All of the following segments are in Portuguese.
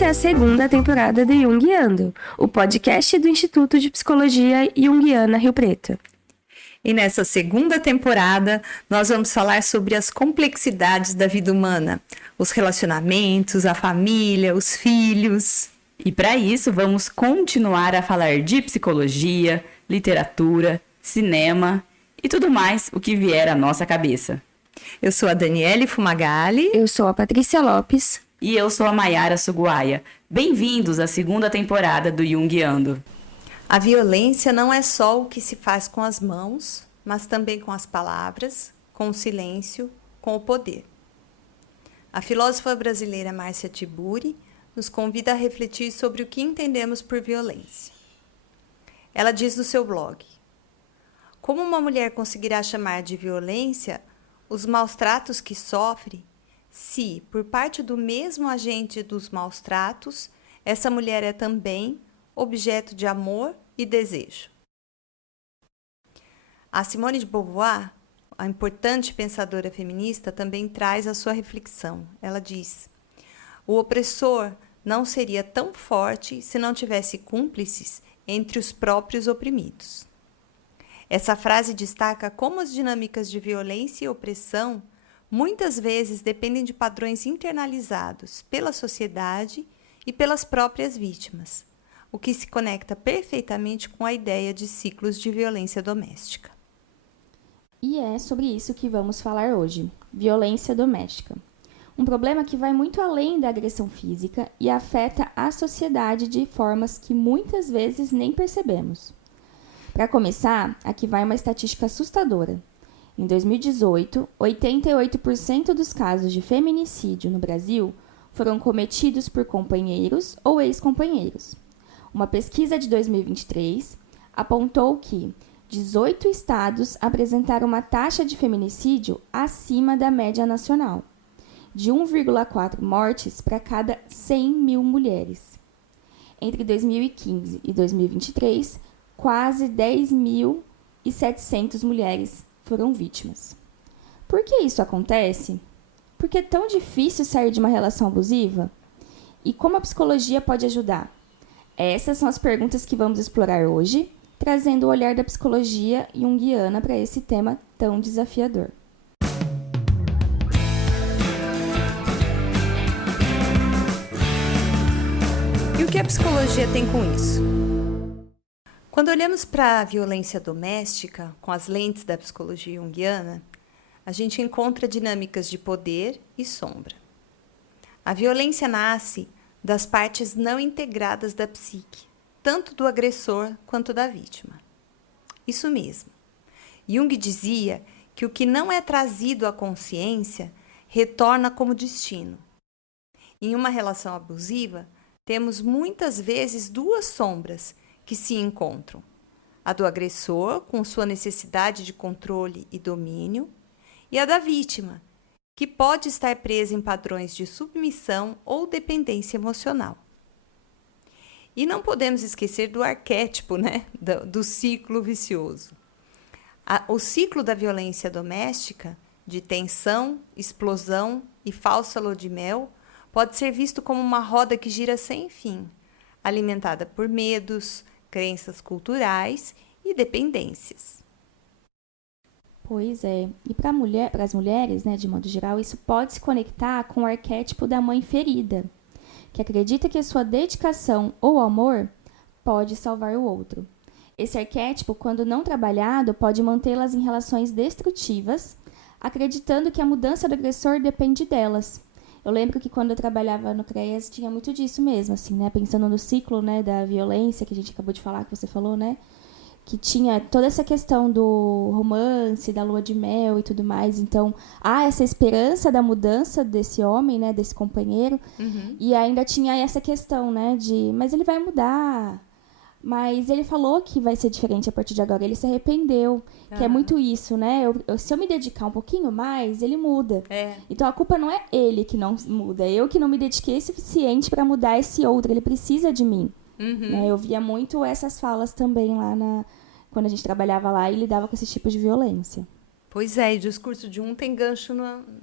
Essa é a segunda temporada do Jungiando, o podcast do Instituto de Psicologia Jungiana Rio Preto. E nessa segunda temporada, nós vamos falar sobre as complexidades da vida humana, os relacionamentos, a família, os filhos. E para isso, vamos continuar a falar de psicologia, literatura, cinema e tudo mais o que vier à nossa cabeça. Eu sou a Daniele Fumagalli. Eu sou a Patrícia Lopes. E eu sou a Maiara Suguaia. Bem-vindos à segunda temporada do Jungiando. A violência não é só o que se faz com as mãos, mas também com as palavras, com o silêncio, com o poder. A filósofa brasileira Márcia Tiburi nos convida a refletir sobre o que entendemos por violência. Ela diz no seu blog: como uma mulher conseguirá chamar de violência os maus tratos que sofre se, por parte do mesmo agente dos maus tratos, essa mulher é também objeto de amor e desejo? A Simone de Beauvoir, a importante pensadora feminista, também traz a sua reflexão. Ela diz: o opressor não seria tão forte se não tivesse cúmplices entre os próprios oprimidos. Essa frase destaca como as dinâmicas de violência e opressão muitas vezes dependem de padrões internalizados pela sociedade e pelas próprias vítimas, o que se conecta perfeitamente com a ideia de ciclos de violência doméstica. E é sobre isso que vamos falar hoje: violência doméstica. Um problema que vai muito além da agressão física e afeta a sociedade de formas que muitas vezes nem percebemos. Para começar, aqui vai uma estatística assustadora. Em 2018, 88% dos casos de feminicídio no Brasil foram cometidos por companheiros ou ex-companheiros. Uma pesquisa de 2023 apontou que 18 estados apresentaram uma taxa de feminicídio acima da média nacional, de 1,4 mortes para cada 100 mil mulheres. Entre 2015 e 2023, quase 10.700 mulheres foram vítimas. Por que isso acontece? Por que é tão difícil sair de uma relação abusiva? E como a psicologia pode ajudar? Essas são as perguntas que vamos explorar hoje, trazendo o olhar da psicologia junguiana para esse tema tão desafiador. E o que a psicologia tem com isso? Quando olhamos para a violência doméstica com as lentes da psicologia junguiana, a gente encontra dinâmicas de poder e sombra. A violência nasce das partes não integradas da psique, tanto do agressor quanto da vítima. Isso mesmo. Jung dizia que o que não é trazido à consciência retorna como destino. Em uma relação abusiva, temos muitas vezes duas sombras que se encontram: a do agressor, com sua necessidade de controle e domínio, e a da vítima, que pode estar presa em padrões de submissão ou dependência emocional. E não podemos esquecer do arquétipo, do ciclo vicioso. O ciclo da violência doméstica, de tensão, explosão e falsa lua de mel, pode ser visto como uma roda que gira sem fim, alimentada por medos, crenças culturais e dependências. Pois é, e para as mulheres, de modo geral, isso pode se conectar com o arquétipo da mãe ferida, que acredita que a sua dedicação ou amor pode salvar o outro. Esse arquétipo, quando não trabalhado, pode mantê-las em relações destrutivas, acreditando que a mudança do agressor depende delas. Eu lembro que quando eu trabalhava no CREAS tinha muito disso mesmo, assim, pensando no ciclo, da violência que a gente acabou de falar, que você falou, que tinha toda essa questão do romance, da lua de mel e tudo mais. Então, há essa esperança da mudança desse homem, desse companheiro, e ainda tinha essa questão, mas ele vai mudar. Mas ele falou que vai ser diferente a partir de agora. Ele se arrependeu, que é muito isso, se eu me dedicar um pouquinho mais, ele muda. Então, a culpa não é ele que não muda. É eu que não me dediquei o suficiente para mudar esse outro. Ele precisa de mim. Eu via muito essas falas também lá quando a gente trabalhava lá e lidava com esse tipo de violência. Pois é, e o discurso de um tem gancho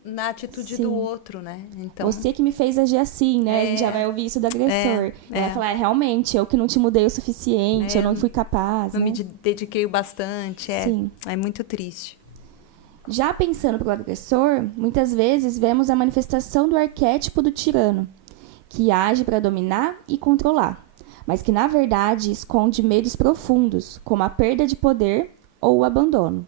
na atitude Sim. do outro, né? Então, Você que me fez agir assim, né? A gente já vai ouvir isso do agressor. Vai falar, realmente, eu que não te mudei o suficiente, eu não fui capaz, não né? me dediquei o bastante. Sim. É muito triste. Já pensando para o agressor, muitas vezes vemos a manifestação do arquétipo do tirano, que age para dominar e controlar, mas que, na verdade, esconde medos profundos, como a perda de poder ou o abandono.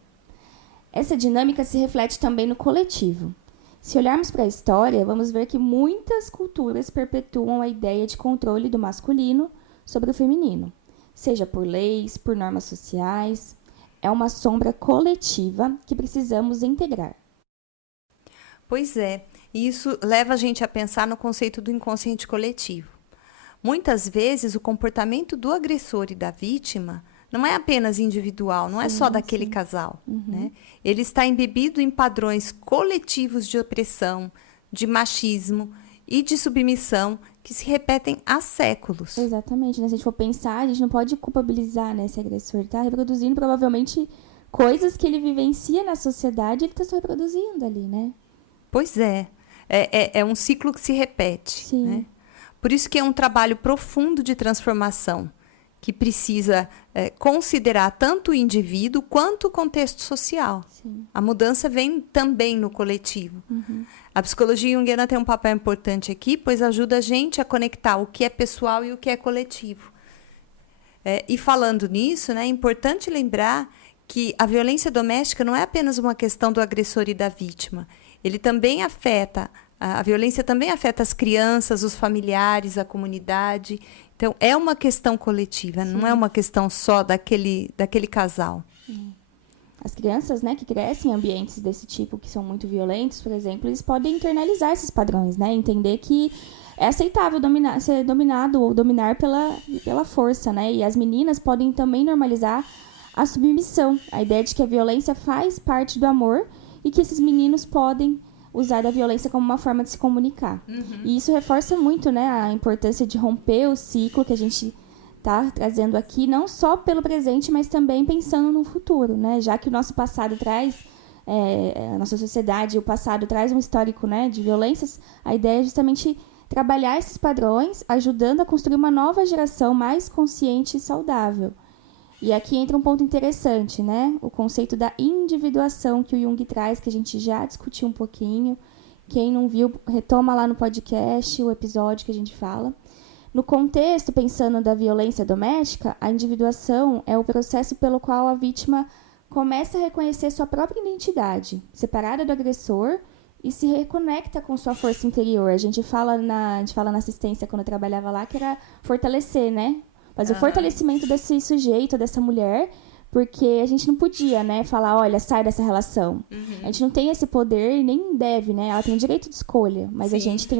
Essa dinâmica se reflete também no coletivo. Se olharmos para a história, vamos ver que muitas culturas perpetuam a ideia de controle do masculino sobre o feminino, seja por leis, por normas sociais. É uma sombra coletiva que precisamos integrar. Pois é, e isso leva a gente a pensar no conceito do inconsciente coletivo. Muitas vezes, o comportamento do agressor e da vítima não é apenas individual, não é só daquele casal. Né? Ele está embebido em padrões coletivos de opressão, de machismo e de submissão que se repetem há séculos. Exatamente, né? Se a gente for pensar, a gente não pode culpabilizar, né, esse agressor. Ele está reproduzindo provavelmente coisas que ele vivencia na sociedade e ele está só reproduzindo ali, né? Pois é. É um ciclo que se repete. Sim. Né? Por isso que é um trabalho profundo de transformação, que precisa considerar tanto o indivíduo quanto o contexto social. Sim. A mudança vem também no coletivo. A psicologia junguiana tem um papel importante aqui, pois ajuda a gente a conectar o que é pessoal e o que é coletivo. E falando nisso, né, é importante lembrar que a violência doméstica não é apenas uma questão do agressor e da vítima. A violência também afeta as crianças, os familiares, a comunidade. Então, é uma questão coletiva, não é uma questão só daquele casal. As crianças, né, que crescem em ambientes desse tipo, que são muito violentos, por exemplo, eles podem internalizar esses padrões, né? Entender que é aceitável ser dominado ou dominar pela força, né? E as meninas podem também normalizar a submissão, a ideia de que a violência faz parte do amor e que esses meninos podem usar da violência como uma forma de se comunicar. E isso reforça muito, né, a importância de romper o ciclo que a gente está trazendo aqui, não só pelo presente, mas também pensando no futuro, né? Já que o nosso passado traz, a nossa sociedade, o passado traz um histórico, né, de violências, a ideia é justamente trabalhar esses padrões, ajudando a construir uma nova geração mais consciente e saudável. E aqui entra um ponto interessante, né? O conceito da individuação que o Jung traz, que a gente já discutiu um pouquinho. Quem não viu, retoma lá no podcast o episódio que a gente fala. No contexto, pensando da violência doméstica, a individuação é o processo pelo qual a vítima começa a reconhecer sua própria identidade, separada do agressor, e se reconecta com sua força interior. A gente fala na assistência, quando eu trabalhava lá, que era fortalecer, né? Fazer o fortalecimento desse sujeito, dessa mulher, porque a gente não podia, né, falar, olha, sai dessa relação. A gente não tem esse poder e nem deve, né? Ela tem o direito de escolha, mas a gente tem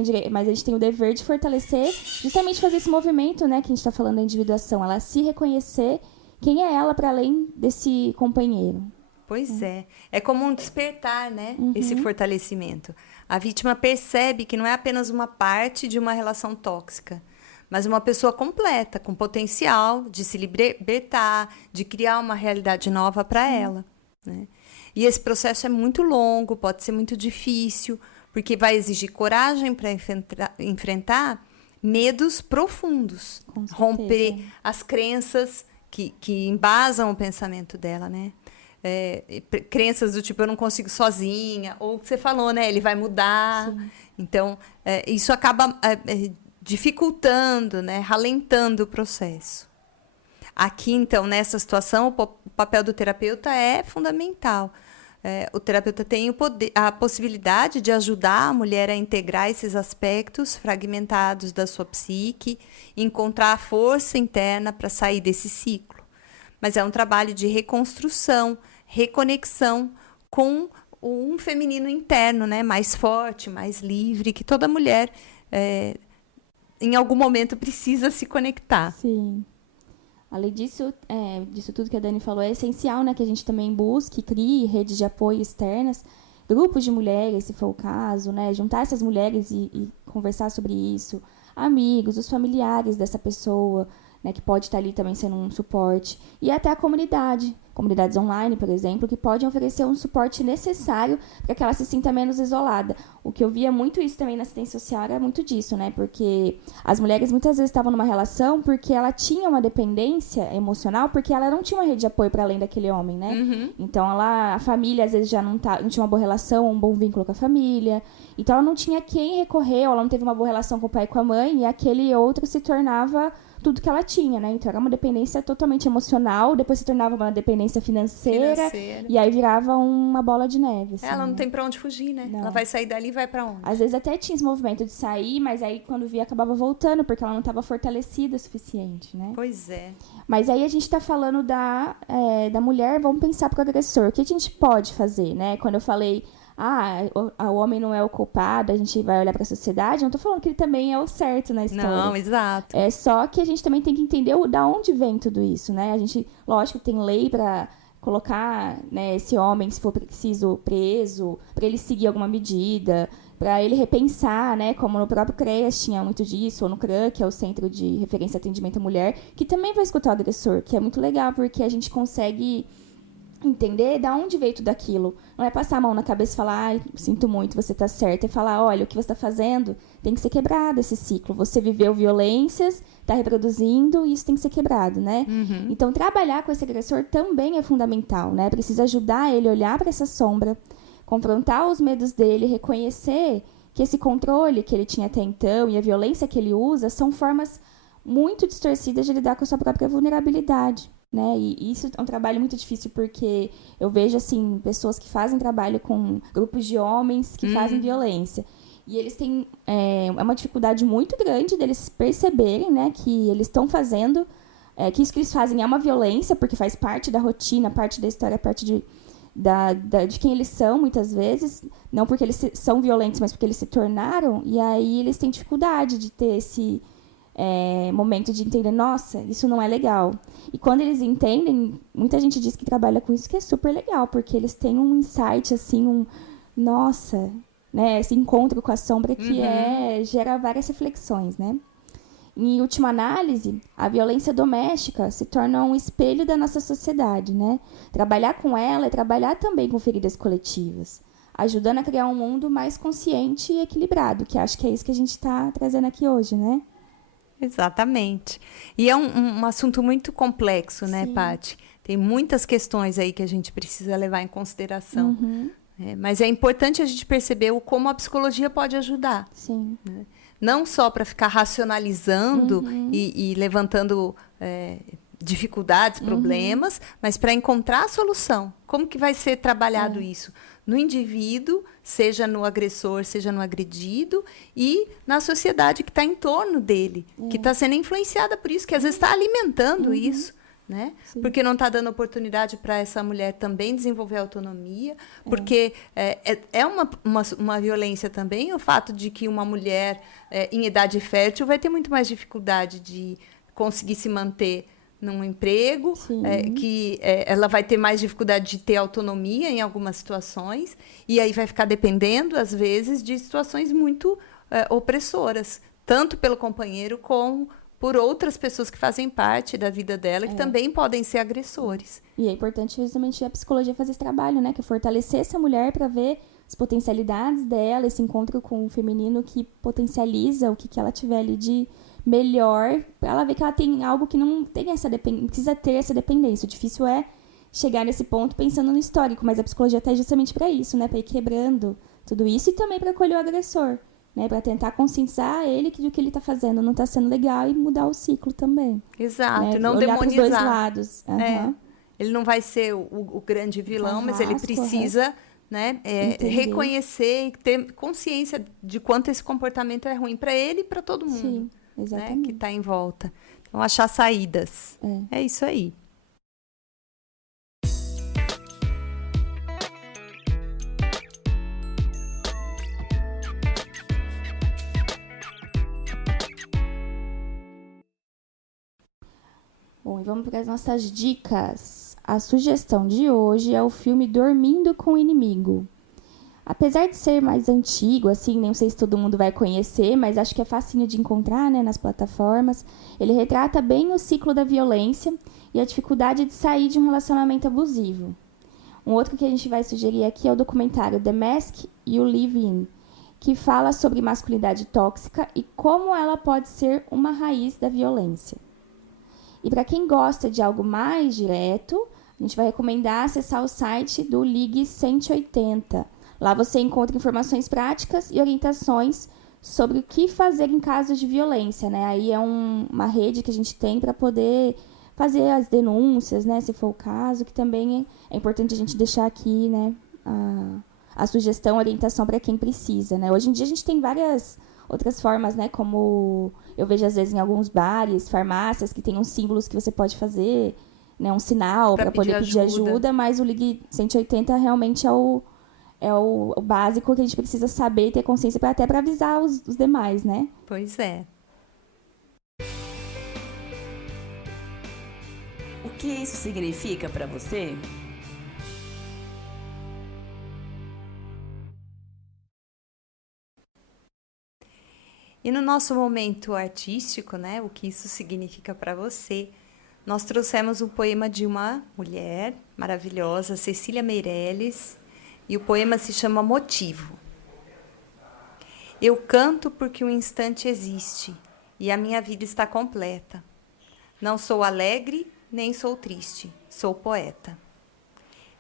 o dever de fortalecer, justamente fazer esse movimento, né, que a gente está falando da individuação, ela se reconhecer quem é ela para além desse companheiro. Pois é. É como um despertar, né? Esse fortalecimento. A vítima percebe que não é apenas uma parte de uma relação tóxica, mas uma pessoa completa, com potencial de se libertar, de criar uma realidade nova para ela. Né? E esse processo é muito longo, pode ser muito difícil, porque vai exigir coragem para enfrentar medos profundos, romper as crenças que embasam o pensamento dela, né? Crenças do tipo, eu não consigo sozinha, ou o que você falou, né? Ele vai mudar. Sim. Então, isso acaba dificultando, né? Ralentando o processo. Aqui, então, nessa situação, o papel do terapeuta é fundamental. O terapeuta tem a possibilidade de ajudar a mulher a integrar esses aspectos fragmentados da sua psique, encontrar a força interna para sair desse ciclo. Mas é um trabalho de reconstrução, reconexão com um feminino interno, né? Mais forte, mais livre, que toda mulher, em algum momento, precisa se conectar. Sim. Além disso, disso tudo que a Dani falou, é essencial, né, que a gente também busque, crie redes de apoio externas, grupos de mulheres, se for o caso, né, juntar essas mulheres e conversar sobre isso, amigos, os familiares dessa pessoa, né, que pode estar ali também sendo um suporte, e até a comunidade, comunidades online, por exemplo, que podem oferecer um suporte necessário para que ela se sinta menos isolada. O que eu via muito isso também na assistência social era muito disso, né, porque as mulheres muitas vezes estavam numa relação porque ela tinha uma dependência emocional, porque ela não tinha uma rede de apoio para além daquele homem, né? Então a família às vezes já não tinha uma boa relação, um bom vínculo com a família, então ela não tinha quem recorrer, ou ela não teve uma boa relação com o pai e com a mãe, e aquele outro se tornava tudo que ela tinha, né? Então era uma dependência totalmente emocional, depois se tornava uma dependência financeira. E aí virava uma bola de neve. Assim, Ela não né? tem pra onde fugir, né? Não. Ela vai sair dali e vai pra onde? Às vezes até tinha esse movimento de sair, mas aí quando via acabava voltando, porque ela não estava fortalecida o suficiente, né? Pois é. Mas aí a gente tá falando da mulher, vamos pensar pro agressor. O que a gente pode fazer, né? Quando eu falei, o homem não é o culpado, a gente vai olhar pra sociedade, eu não tô falando que ele também é o certo na história. Não, exato. É só que a gente também tem que entender da onde vem tudo isso, né? A gente, lógico, tem lei pra colocar, né, esse homem, se for preciso, preso, pra ele seguir alguma medida, para ele repensar, né, como no próprio CREAS tinha muito disso, ou no CRAN, que é o Centro de Referência e Atendimento à Mulher, que também vai escutar o agressor, que é muito legal, porque a gente consegue entender da onde veio tudo aquilo. Não é passar a mão na cabeça e falar, ai, sinto muito, você tá certo. É falar, olha, o que você tá fazendo tem que ser quebrado, esse ciclo. Você viveu violências, tá reproduzindo, e isso tem que ser quebrado, né? Então, trabalhar com esse agressor também é fundamental, né? Precisa ajudar ele a olhar para essa sombra, confrontar os medos dele, reconhecer que esse controle que ele tinha até então e a violência que ele usa são formas muito distorcidas de lidar com a sua própria vulnerabilidade, né? E isso é um trabalho muito difícil, porque eu vejo, assim, pessoas que fazem trabalho com grupos de homens que fazem violência. E eles têm uma dificuldade muito grande deles perceberem, né, que eles estão fazendo, que isso que eles fazem é uma violência, porque faz parte da rotina, parte da história, parte de quem eles são, muitas vezes. Não porque eles são violentos, mas porque eles se tornaram. E aí eles têm dificuldade de ter esse momento de entender, nossa, isso não é legal. E quando eles entendem, muita gente diz que trabalha com isso, que é super legal, porque eles têm um insight, assim, nossa, né, esse encontro com a sombra que gera várias reflexões, né? Em última análise, a violência doméstica se torna um espelho da nossa sociedade, né? Trabalhar com ela é trabalhar também com feridas coletivas, ajudando a criar um mundo mais consciente e equilibrado, que acho que é isso que a gente está trazendo aqui hoje, né? Exatamente. E é um assunto muito complexo, né, Paty? Tem muitas questões aí que a gente precisa levar em consideração. Mas é importante a gente perceber como a psicologia pode ajudar. Sim. Né? Não só para ficar racionalizando e levantando dificuldades, problemas, mas para encontrar a solução. Como que vai ser trabalhado isso? No indivíduo, seja no agressor, seja no agredido, e na sociedade que está em torno dele, que está sendo influenciada por isso, que às vezes está alimentando isso. Né? Porque não está dando oportunidade para essa mulher também desenvolver autonomia, porque é uma violência também o fato de que uma mulher em idade fértil vai ter muito mais dificuldade de conseguir se manter num emprego, ela vai ter mais dificuldade de ter autonomia em algumas situações, e aí vai ficar dependendo, às vezes, de situações muito opressoras, tanto pelo companheiro como por outras pessoas que fazem parte da vida dela, que também podem ser agressores. E é importante justamente a psicologia fazer esse trabalho, né? Que é fortalecer essa mulher para ver as potencialidades dela, esse encontro com o feminino que potencializa o que ela tiver ali de melhor, para ela ver que ela tem algo que não tem precisa ter essa dependência. O difícil é chegar nesse ponto pensando no histórico, mas a psicologia está justamente para isso, né? Para ir quebrando tudo isso e também para acolher o agressor. Né, para tentar conscientizar ele que o que ele está fazendo não está sendo legal e mudar o ciclo também. Exato, né? não Olhar demonizar. Os dois lados. Ele não vai ser o grande vilão, mas ele precisa reconhecer e ter consciência de quanto esse comportamento é ruim para ele e para todo mundo. Sim, exatamente. Né, que está em volta. Então, achar saídas. É isso aí. Bom, e vamos para as nossas dicas. A sugestão de hoje é o filme Dormindo com o Inimigo. Apesar de ser mais antigo, assim, não sei se todo mundo vai conhecer, mas acho que é facinho de encontrar, né, nas plataformas. Ele retrata bem o ciclo da violência e a dificuldade de sair de um relacionamento abusivo. Um outro que a gente vai sugerir aqui é o documentário The Mask You Live In, que fala sobre masculinidade tóxica e como ela pode ser uma raiz da violência. E para quem gosta de algo mais direto, a gente vai recomendar acessar o site do Ligue 180. Lá você encontra informações práticas e orientações sobre o que fazer em casos de violência, né? Aí é uma rede que a gente tem para poder fazer as denúncias, né? Se for o caso, que também é importante a gente deixar aqui, né? A sugestão, a orientação para quem precisa, né? Hoje em dia a gente tem várias outras formas, né? Como eu vejo às vezes em alguns bares, farmácias, que tem uns símbolos que você pode fazer, né? Um sinal para poder pedir ajuda, mas o Ligue 180 realmente é o básico que a gente precisa saber e ter consciência até para avisar os demais, né? Pois é. O que isso significa para você? E no nosso momento artístico, né, o que isso significa para você, nós trouxemos um poema de uma mulher maravilhosa, Cecília Meirelles, e o poema se chama Motivo. Eu canto porque um instante existe e a minha vida está completa. Não sou alegre, nem sou triste, sou poeta.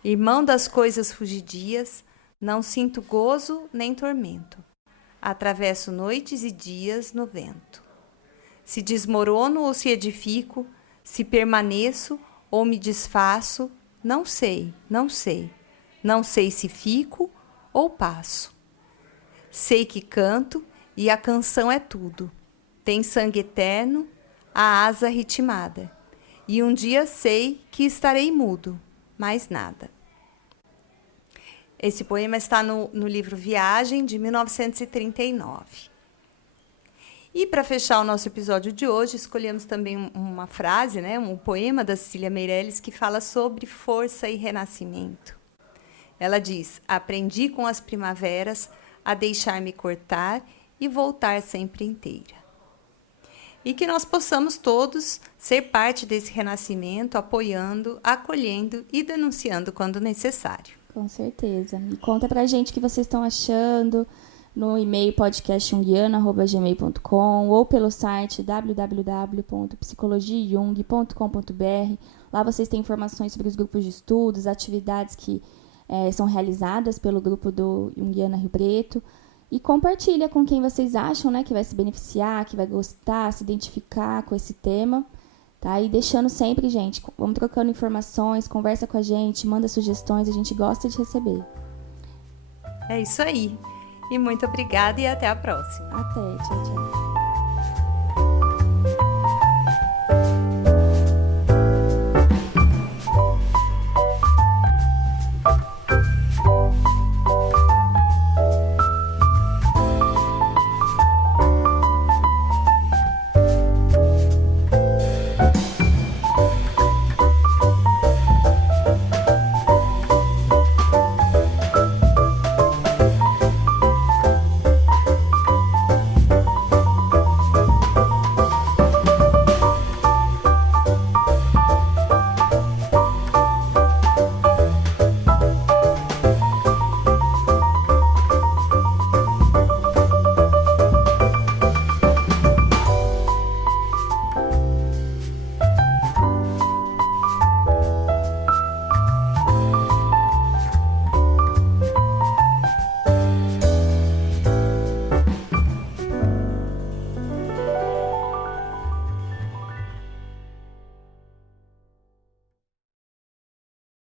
Irmão das coisas fugidias, não sinto gozo nem tormento. Atravesso noites e dias no vento. Se desmorono ou se edifico, se permaneço ou me desfaço, não sei, não sei. Não sei se fico ou passo. Sei que canto e a canção é tudo. Tem sangue eterno, a asa ritmada. E um dia sei que estarei mudo, mais nada. Esse poema está no livro Viagem, de 1939. E para fechar o nosso episódio de hoje, escolhemos também uma frase, né, um poema da Cecília Meirelles que fala sobre força e renascimento. Ela diz: aprendi com as primaveras a deixar-me cortar e voltar sempre inteira. E que nós possamos todos ser parte desse renascimento, apoiando, acolhendo e denunciando quando necessário. Com certeza. E conta pra gente o que vocês estão achando no e-mail podcastjungiana@gmail.com ou pelo site www.psicologiajung.com.br. Lá vocês têm informações sobre os grupos de estudos, atividades que são realizadas pelo grupo do Jungiana Rio Preto. E compartilha com quem vocês acham, né, que vai se beneficiar, que vai gostar, se identificar com esse tema. Tá? E deixando sempre, gente, vamos trocando informações, conversa com a gente, manda sugestões, a gente gosta de receber. É isso aí. E muito obrigada e até a próxima. Até, tchau, tchau.